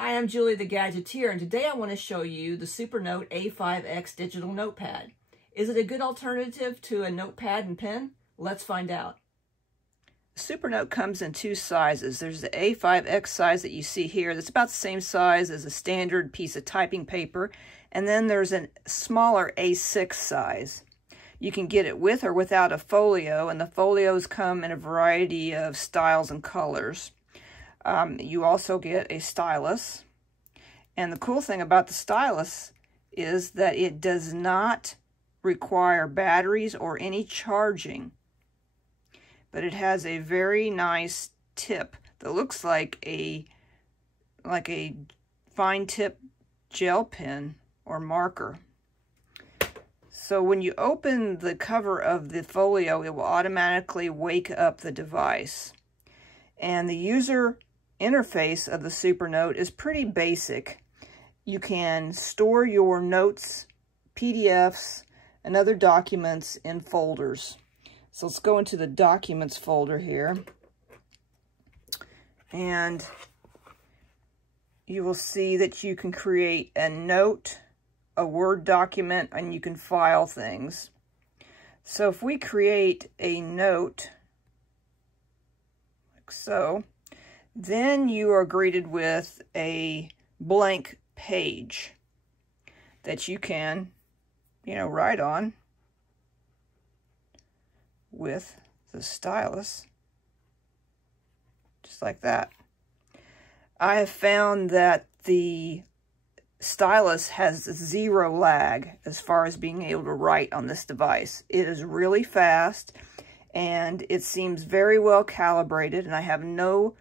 Hi, I'm Julie the Gadgeteer, and today I want to show you the Supernote A5X digital notepad. Is it a good alternative to a notepad and pen? Let's find out. Supernote comes in two sizes. There's the A5X size that you see here. That's about the same size as a standard piece of typing paper. And then there's a smaller A6 size. You can get it with or without a folio, and the folios come in a variety of styles and colors. You also get a stylus, and the cool thing about the stylus is that it does not require batteries or any charging, but it has a very nice tip that looks like a fine tip gel pen or marker. So when you open the cover of the folio, it will automatically wake up the device. And the user interface of the Supernote is pretty basic. You can store your notes, PDFs, and other documents in folders. So let's go into the Documents folder here. And you will see that you can create a note, a Word document, and you can file things. So if we create a note, like so, then you are greeted with a blank page that you can, write on with the stylus, just like that. I have found that the stylus has zero lag as far as being able to write on this device. It is really fast, and it seems very well calibrated, and I have no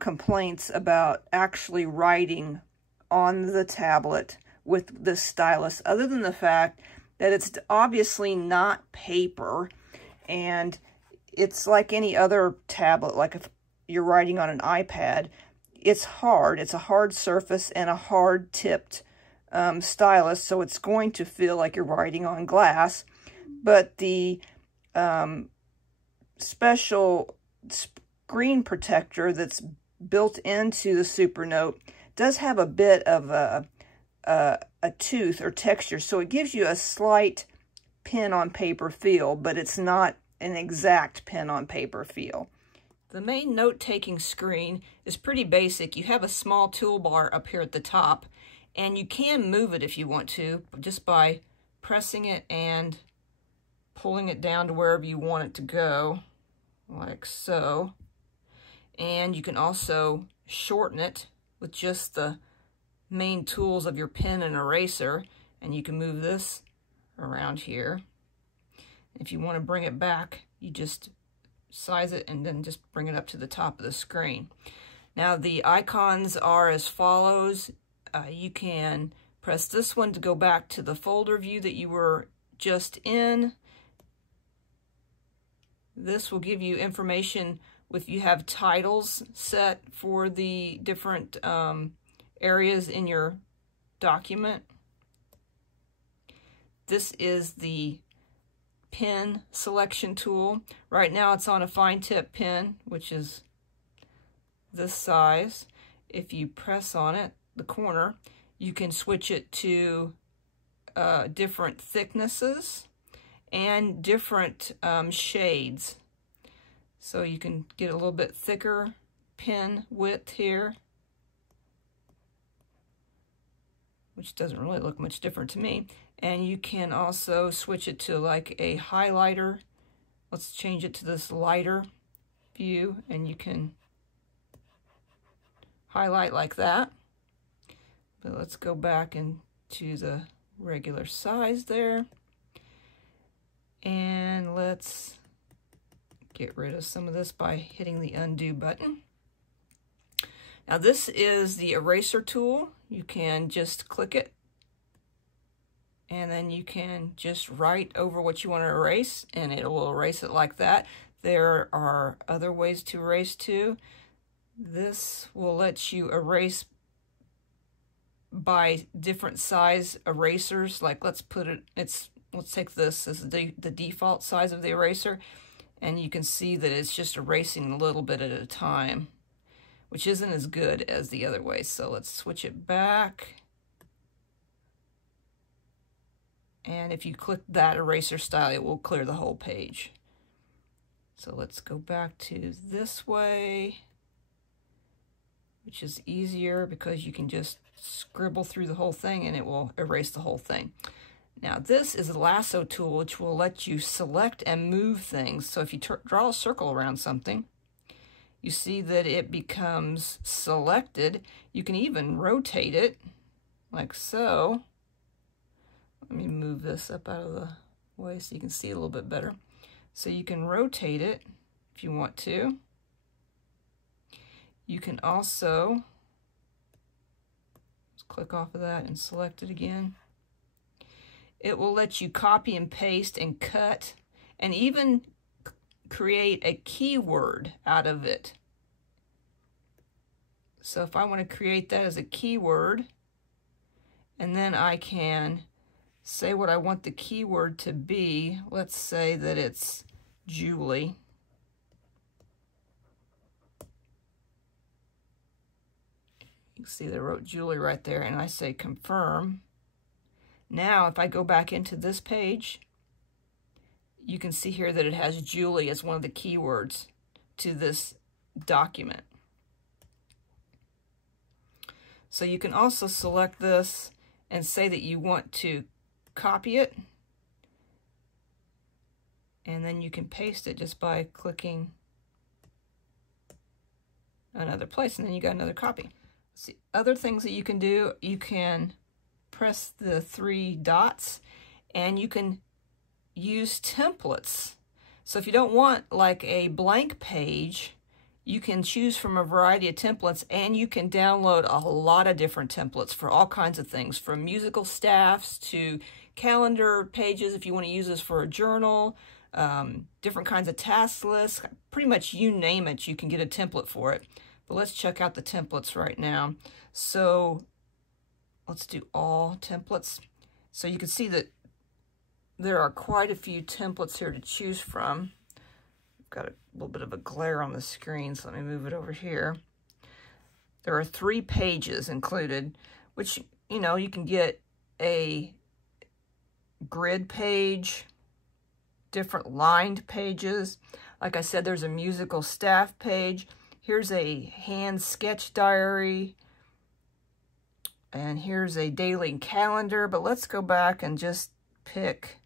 complaints about actually writing on the tablet with the stylus, other than the fact that it's obviously not paper, and it's like any other tablet. Like if you're writing on an iPad, it's hard. It's a hard surface and a hard tipped stylus, so it's going to feel like you're writing on glass. But the special screen protector that's built into the Supernote does have a bit of a tooth or texture, so it gives you a slight pen on paper feel, but it's not an exact pen on paper feel. The main note-taking screen is pretty basic. You have a small toolbar up here at the top, and you can move it if you want to, just by pressing it and pulling it down to wherever you want it to go, like so. And you can also shorten it with just the main tools of your pen and eraser, and you can move this around here. If you want to bring it back, you just size it and then just bring it up to the top of the screen. Now the icons are as follows. You can press this one to go back to the folder view that you were just in. This will give you information if you have titles set for the different areas in your document. This is the pen selection tool. Right now it's on a fine tip pen, which is this size. If you press on it, the corner, you can switch it to different thicknesses and different shades. So you can get a little bit thicker pen width here, which doesn't really look much different to me. And you can also switch it to like a highlighter. Let's change it to this lighter view, and you can highlight like that. But let's go back into the regular size there. And let's get rid of some of this by hitting the undo button. Now this is the eraser tool. You can just click it, and then you can just write over what you want to erase, and it will erase it like that. There are other ways to erase too. This will let you erase by different size erasers. Like let's take this as the default size of the eraser, and you can see that it's just erasing a little bit at a time, which isn't as good as the other way. So let's switch it back. And if you click that eraser style, it will clear the whole page. So let's go back to this way, which is easier because you can just scribble through the whole thing and it will erase the whole thing. Now this is a lasso tool which will let you select and move things. So if you draw a circle around something, you see that it becomes selected. You can even rotate it like so. Let me move this up out of the way so you can see a little bit better. So you can rotate it if you want to. You can also just click off of that and select it again. It will let you copy and paste and cut and even create a keyword out of it. So if I want to create that as a keyword, and then I can say what I want the keyword to be. Let's say that it's Julie. You can see they wrote Julie right there, and I say confirm. Now, if I go back into this page, you can see here that it has Julie as one of the keywords to this document. So you can also select this and say that you want to copy it, and then you can paste it just by clicking another place, and then you got another copy. See, other things that you can do, you can press the 3 dots and you can use templates. So if you don't want like a blank page, you can choose from a variety of templates, and you can download a lot of different templates for all kinds of things, from musical staffs to calendar pages if you want to use this for a journal, different kinds of task lists, pretty much you name it, you can get a template for it. But let's check out the templates right now. So let's do all templates. So you can see that there are quite a few templates here to choose from. I've got a little bit of a glare on the screen, so let me move it over here. There are 3 pages included, which, you know, you can get a grid page, different lined pages. Like I said, there's a musical staff page. Here's a hand sketch diary. And here's a daily calendar. But let's go back and just pick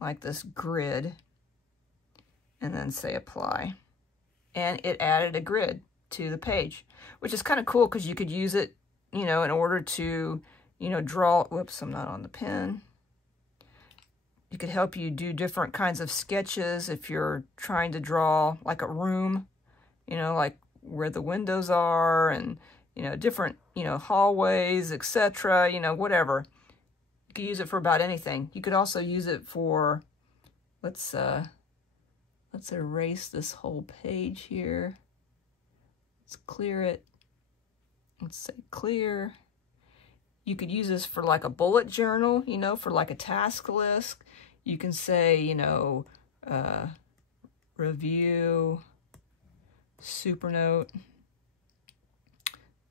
like this grid and then say apply. And it added a grid to the page, which is kind of cool because you could use it, you know, in order to, you know, draw. Whoops, I'm not on the pen. It could help you do different kinds of sketches if you're trying to draw like a room, you know, like where the windows are and, you know, different, you know, hallways, etc., you know, whatever. You could use it for about anything. You could also use it for, let's erase this whole page here. Let's clear it. Let's say clear. You could use this for like a bullet journal, you know, for like a task list. You can say, you know, review, Supernote.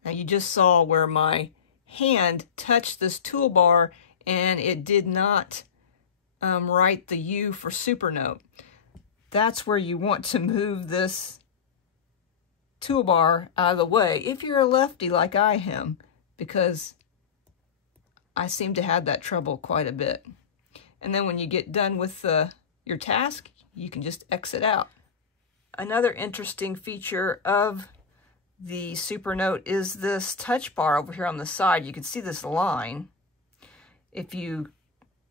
Now you just saw where my hand touched this toolbar and it did not write the U for Supernote. That's where you want to move this toolbar out of the way if you're a lefty like I am, because I seem to have that trouble quite a bit. And then when you get done with your task, you can just exit out. Another interesting feature of the Supernote is this touch bar over here on the side. You can see this line. If you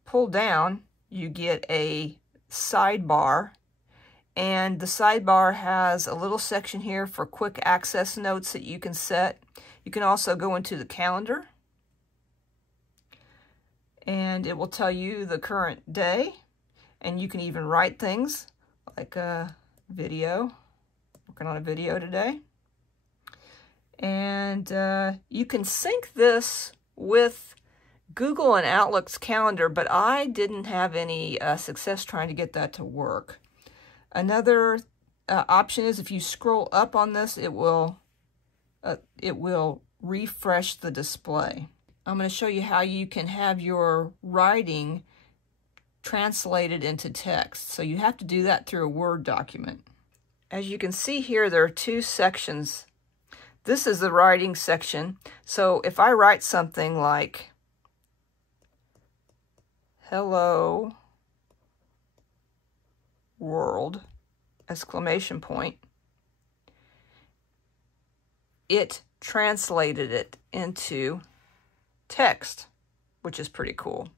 pull down, you get a sidebar. And the sidebar has a little section here for quick access notes that you can set. You can also go into the calendar, and it will tell you the current day, and you can even write things like a video, working on a video today. And you can sync this with Google and Outlook's calendar, but I didn't have any success trying to get that to work. Another option is if you scroll up on this, it will it will refresh the display. I'm going to show you how you can have your writing translated into text. So you have to do that through a Word document. As you can see here, there are two sections. This is the writing section. So if I write something like, "Hello world," exclamation point, it translated it into text, which is pretty cool.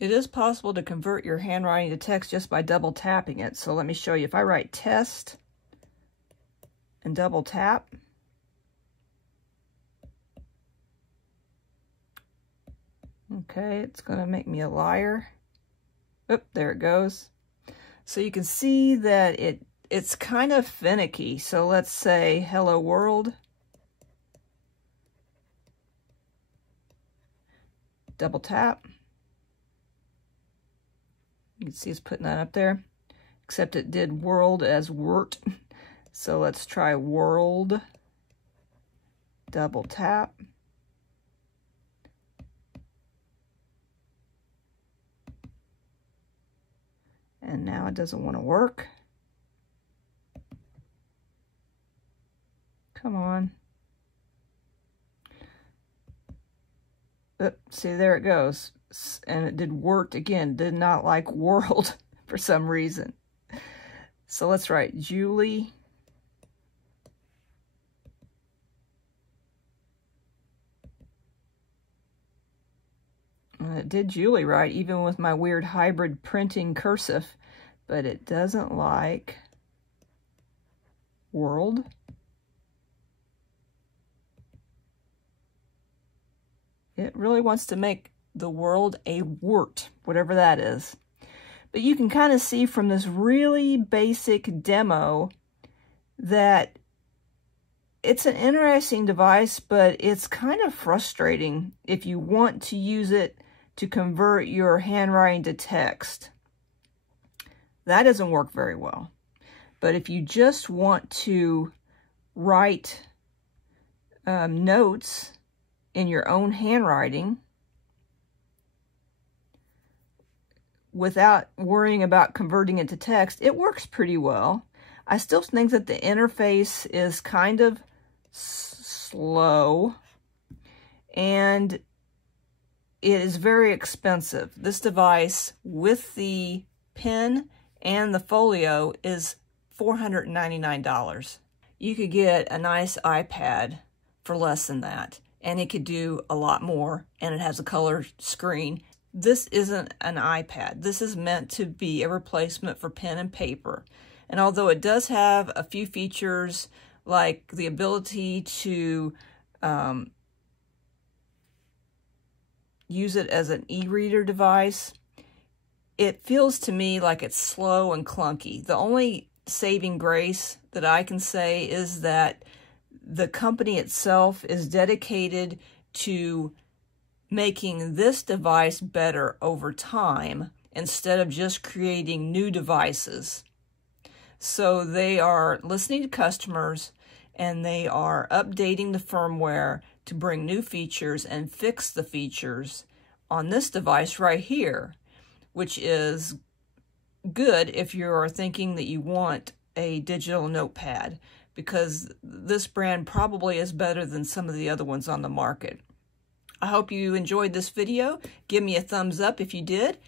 It is possible to convert your handwriting to text just by double tapping it. So let me show you. If I write test and double tap, okay, it's going to make me a liar. Oop, there it goes. So you can see that it's kind of finicky. So let's say hello world. Double tap. You can see it's putting that up there, except it did world as wort. So let's try world. Double tap. And now it doesn't want to work. Come on. Oop, see, there it goes. And it did wort again, did not like world for some reason. So let's write Julie. And it did Julie right, even with my weird hybrid printing cursive, but it doesn't like world. It really wants to make the world a wort, whatever that is. But you can kind of see from this really basic demo that it's an interesting device, but it's kind of frustrating if you want to use it to convert your handwriting to text. That doesn't work very well. But if you just want to write notes in your own handwriting without worrying about converting it to text, it works pretty well. I still think that the interface is kind of slow, and it is very expensive. This device with the pen and the folio is $499. You could get a nice iPad for less than that, and it could do a lot more, and it has a color screen. This isn't an iPad. This is meant to be a replacement for pen and paper. And although it does have a few features like the ability to use it as an e-reader device, it feels to me like it's slow and clunky. The only saving grace that I can say is that the company itself is dedicated to making this device better over time instead of just creating new devices. So they are listening to customers, and they are updating the firmware to bring new features and fix the features on this device right here, which is good if you're thinking that you want a digital notepad, because this brand probably is better than some of the other ones on the market. I hope you enjoyed this video. Give me a thumbs up if you did,